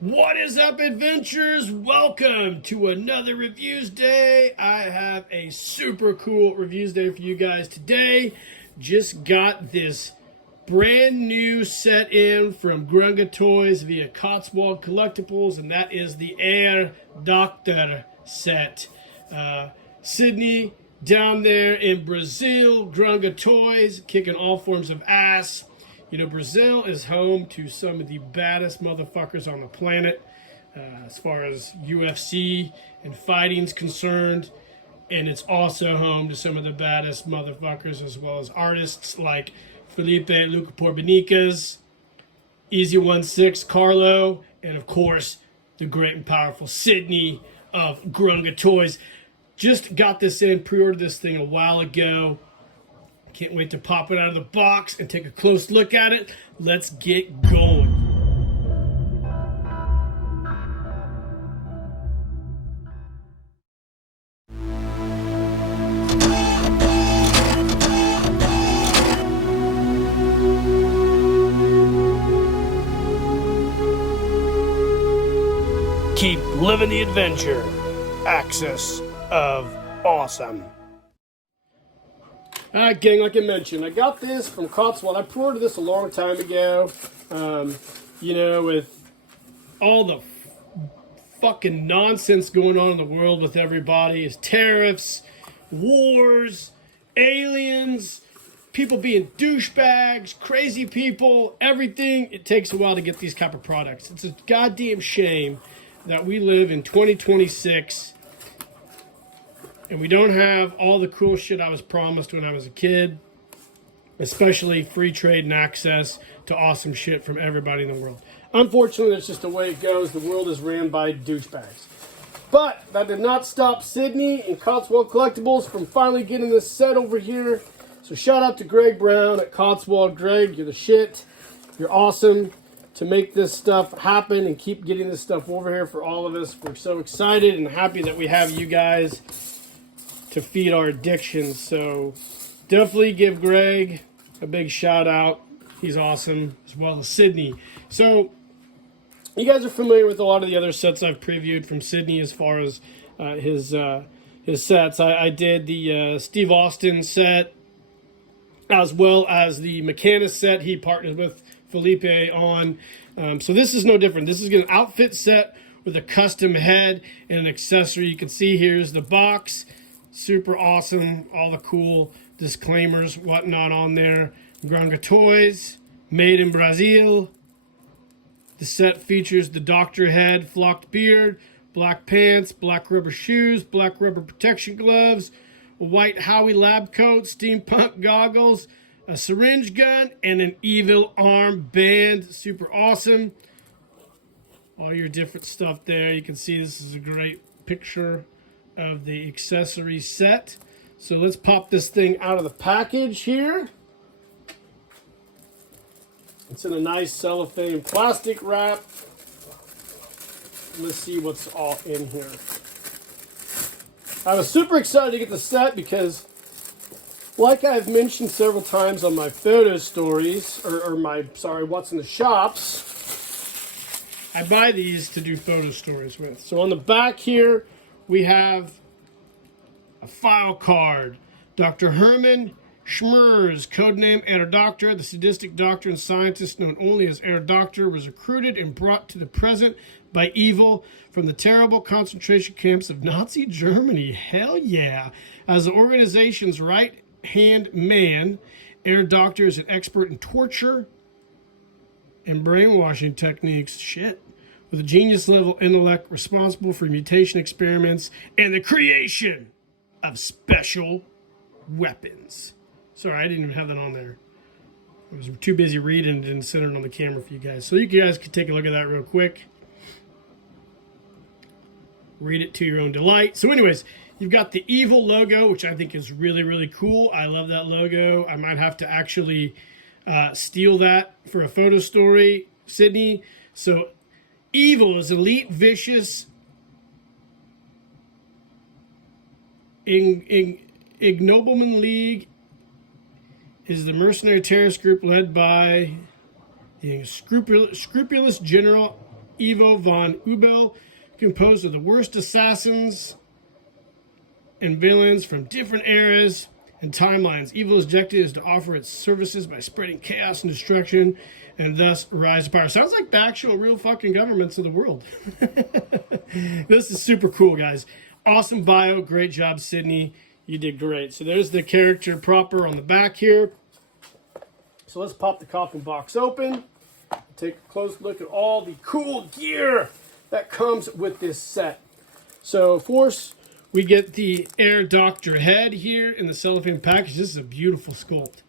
What is up, adventurers? Welcome to another Reviews Day. I have a super cool Reviews Day for you guys today. Just got this brand new set in from Grunga Toys via Cotswold Collectibles, and that is the Herr Doktor set. Sydney down there in Brazil, Grunga Toys, kicking all forms of ass. You know, Brazil is home to some of the baddest motherfuckers on the planet as far as UFC and fighting's concerned. And it's also home to some of the baddest motherfuckers as well as artists like Felipe Luca Porbenicas, Easy16, Carlo, and of course, the great and powerful Sydney of Grunga Toys. Just got this in, pre-ordered this thing a while ago. Can't wait to pop it out of the box and take a close look at it. Let's get going. Keep living the adventure. Axis of awesome. Alright, gang, like I mentioned, I got this from Cotswold. I pre-ordered this a long time ago. You know, with all the fucking nonsense going on in the world with everybody, is tariffs, wars, aliens, people being douchebags, crazy people, everything. It takes a while to get these type of products. It's a goddamn shame that we live in 2026 and we don't have all the cool shit I was promised when I was a kid, especially free trade and access to awesome shit from everybody in the world. Unfortunately, that's just the way it goes. The world is ran by douchebags. But that did not stop Sydney and Cotswold Collectibles from finally getting this set over here. So shout out to Greg Brown at Cotswold. Greg, you're the shit. You're awesome to make this stuff happen and keep getting this stuff over here for all of us. We're so excited and happy that we have you guys to feed our addictions. So definitely give Greg a big shout out. He's awesome, as well as Sydney. So you guys are familiar with a lot of the other sets I've previewed from Sydney as far as his sets. I did the Steve Austin set as well as the Mechanis set he partnered with Felipe on. So this is no different. This is an outfit set with a custom head and an accessory. You can see here's the box. Super awesome. All the cool disclaimers, whatnot on there. Grunga Toys, made in Brazil. The set features the Doctor head, flocked beard, black pants, black rubber shoes, black rubber protection gloves, a white Howie lab coat, steampunk goggles, a syringe gun, and an evil arm band. Super awesome. All your different stuff there. You can see this is a great picture of the accessory set. So let's pop this thing out of the package here. It's in a nice cellophane plastic wrap. Let's see what's all in here. I was super excited to get the set because, like I've mentioned several times on my photo stories, or my, sorry, what's in the shops, I buy these to do photo stories with. So on the back here, we have a file card. Dr. Herman Schmerz, codename Herr Doktor, the sadistic doctor and scientist known only as Herr Doktor, was recruited and brought to the present by evil from the terrible concentration camps of Nazi Germany. Hell yeah. As the organization's right-hand man, Herr Doktor is an expert in torture and brainwashing techniques. Shit. With a genius-level intellect responsible for mutation experiments and the creation of special weapons. Sorry, I didn't even have that on there. I was too busy reading and didn't center it on the camera for you guys. So you guys can take a look at that real quick. Read it to your own delight. So anyways, you've got the evil logo, which I think is really, really cool. I love that logo. I might have to actually steal that for a photo story, Sydney. So evil is elite, vicious, Ignobleman League is the mercenary terrorist group led by the scrupulous General Ivo von Ubel, composed of the worst assassins and villains from different eras and timelines. Evil's objective is to offer its services by spreading chaos and destruction and thus rise to power. Sounds like the actual real fucking governments of the world. This is super cool, guys. Awesome bio. Great job, Sydney. You did great. So there's the character proper on the back here. So let's pop the coffin box open. Take a close look at all the cool gear that comes with this set. So, of course, we get the Herr Doktor head here in the cellophane package. This is a beautiful sculpt.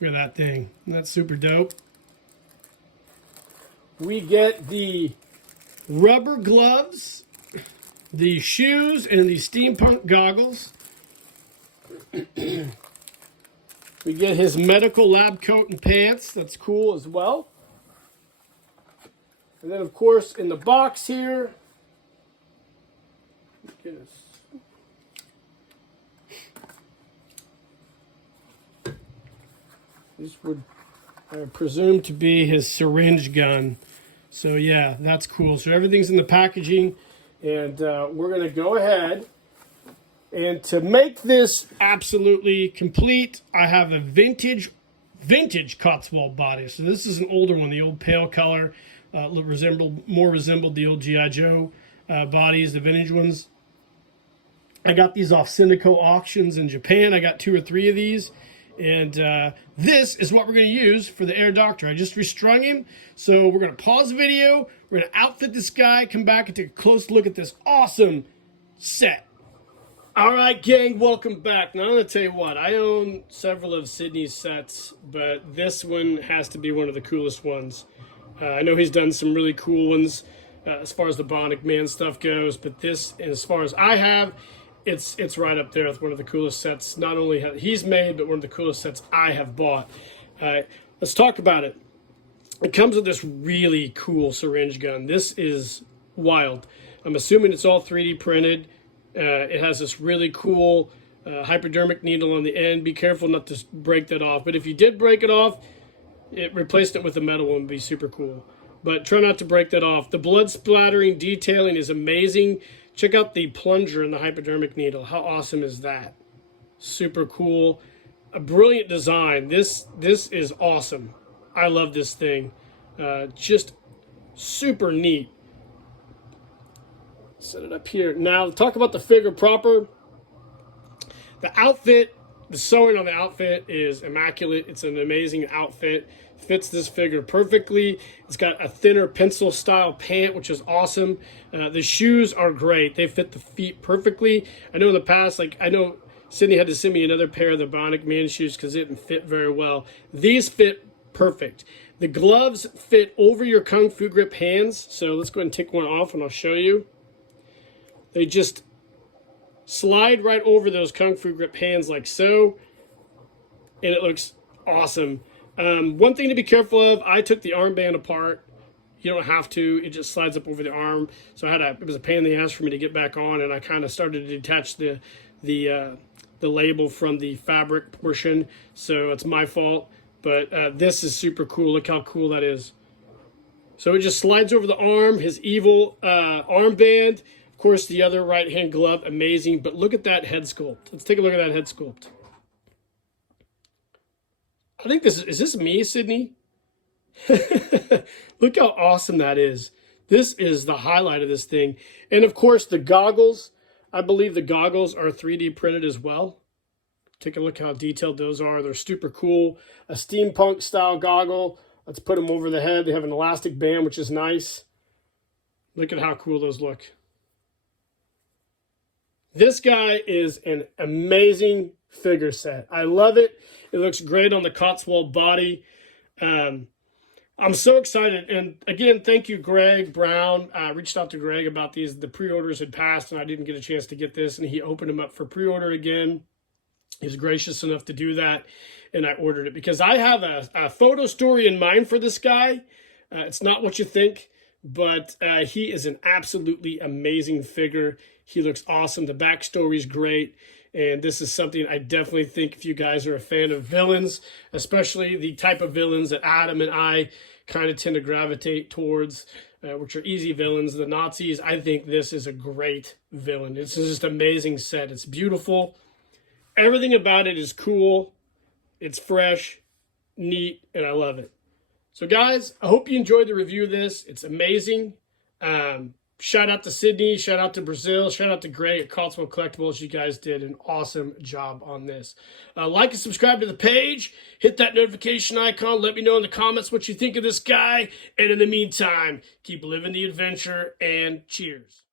Look at that thing. That's super dope. We get the rubber gloves, the shoes, and the steampunk goggles. We get his medical lab coat and pants. That's cool as well. And then, of course, in the box here, this would, I presume, to be his syringe gun. So, yeah, that's cool. So everything's in the packaging. And we're going to go ahead. And to make this absolutely complete, I have a vintage Cotswold body. So this is an older one, the old pale color. More resembled the old G.I. Joe bodies, the vintage ones. I got these off Syndico auctions in Japan. I got 2 or 3 of these. And this is what we're going to use for the Herr Doktor. I just restrung him. So we're going to pause the video. We're going to outfit this guy, come back and take a close look at this awesome set. All right, gang, welcome back. Now, I'm going to tell you what. I own several of Sydney's sets, but this one has to be one of the coolest ones. I know he's done some really cool ones as far as the Bionic Man stuff goes, but this, as far as I have, it's right up there with one of the coolest sets, not only he's made, but one of the coolest sets I have bought. Let's talk about it. It comes with this really cool syringe gun. This is wild. I'm assuming it's all 3D printed. It has this really cool hypodermic needle on the end. Be careful not to break that off. But if you did break it off, it replaced it with a metal one would be super cool. But try not to break that off. The blood splattering detailing is amazing. Check out the plunger and the hypodermic needle. How awesome is that? Super cool. A brilliant design. This is awesome. I love this thing. Just super neat. Set it up here. Now, talk about the figure proper. The outfit, the sewing on the outfit is immaculate. It's an amazing outfit. Fits this figure perfectly. It's got a thinner pencil style pant, which is awesome. The shoes are great. They fit the feet perfectly. I know in the past, I know Sydney had to send me another pair of the Bionic Man shoes because it didn't fit very well. These fit perfect. The gloves fit over your Kung Fu grip hands. So let's go ahead and take one off and I'll show you. They just slide right over those Kung Fu grip hands like so. And it looks awesome. One thing to be careful of, I took the armband apart. You don't have to. It just slides up over the arm. So it was a pain in the ass for me to get back on, and I kind of started to detach the label from the fabric portion. So it's my fault. But this is super cool. Look how cool that is. So it just slides over the arm, his evil armband. Of course, the other right-hand glove, amazing. But look at that head sculpt. Let's take a look at that head sculpt. I think is this me, Sydney? Look how awesome that is. This is the highlight of this thing. And of course, the goggles, I believe the goggles are 3D printed as well. Take a look how detailed those are. They're super cool. A steampunk style goggle. Let's put them over the head. They have an elastic band, which is nice. Look at how cool those look. This guy is an amazing figure set. I love it. It looks great on the Cotswold body. I'm so excited. And again, thank you, Greg Brown. I reached out to Greg about these. The pre-orders had passed and I didn't get a chance to get this. And he opened them up for pre-order again. He was gracious enough to do that. And I ordered it because I have a photo story in mind for this guy. It's not what you think, but he is an absolutely amazing figure. He looks awesome. The backstory is great. And this is something I definitely think if you guys are a fan of villains, especially the type of villains that Adam and I kind of tend to gravitate towards, which are easy villains, the Nazis. I think this is a great villain. It's just an amazing set. It's beautiful. Everything about it is cool. It's fresh, neat, and I love it. So guys, I hope you enjoyed the review of this. It's amazing. Shout out to Sydney, shout out to Brazil, shout out to Greg at Cotswold Collectibles. You guys did an awesome job on this. Like and subscribe to the page. Hit that notification icon. Let me know in the comments what you think of this guy. And in the meantime, keep living the adventure and cheers.